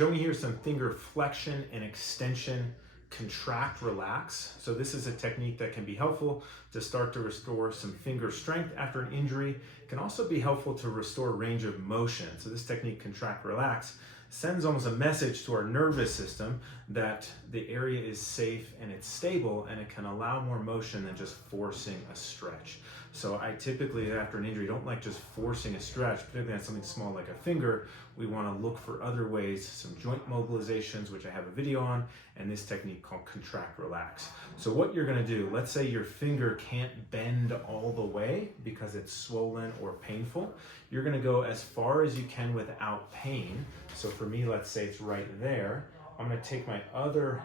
Showing here some finger flexion and extension, contract, relax. So this is a technique that can be helpful to start to restore some finger strength after an injury. It can also be helpful to restore range of motion. So this technique, contract, relax, sends almost a message to our nervous system that the area is safe and it's stable, and it can allow more motion than just forcing a stretch. So I typically, after an injury, don't like just forcing a stretch, particularly on something small like a finger. We want to look for other ways, some joint mobilizations, which I have a video on, and this technique called contract, relax. So what you're going to do, let's say your finger can't bend all the way because it's swollen or painful. You're going to go as far as you can without pain. So for me, let's say it's right there. I'm going to take my other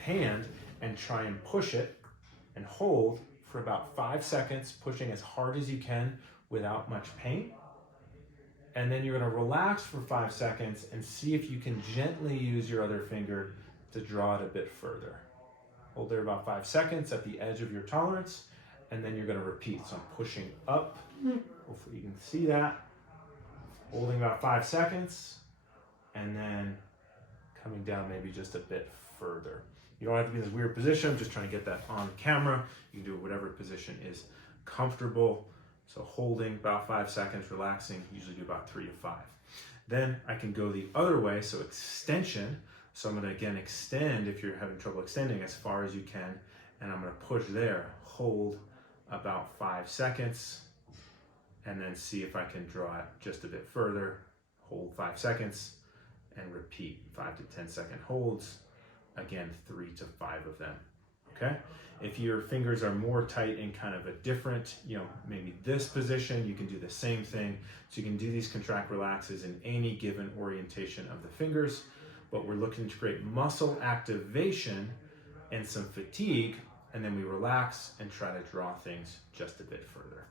hand and try and push it and hold for about 5 seconds, pushing as hard as you can without much pain. And then you're going to relax for 5 seconds and see if you can gently use your other finger to draw it a bit further. Hold there about 5 seconds at the edge of your tolerance, and then you're going to repeat. So I'm pushing up. Hopefully you can see that. Holding about 5 seconds, and then coming down maybe just a bit further. You don't have to be in this weird position. I'm just trying to get that on camera. You can do whatever position is comfortable. So holding about 5 seconds, relaxing, usually do about 3 to 5. Then I can go the other way, so extension. So I'm going to again extend if you're having trouble extending as far as you can, and I'm going to push there, hold about 5 seconds, and then see if I can draw it just a bit further. Hold 5 seconds and repeat 5 to 10 second holds. Again, 3 to 5 of them. Okay? If your fingers are more tight in kind of a different, maybe this position, you can do the same thing. So you can do these contract relaxes in any given orientation of the fingers, but we're looking to create muscle activation and some fatigue, and then we relax and try to draw things just a bit further.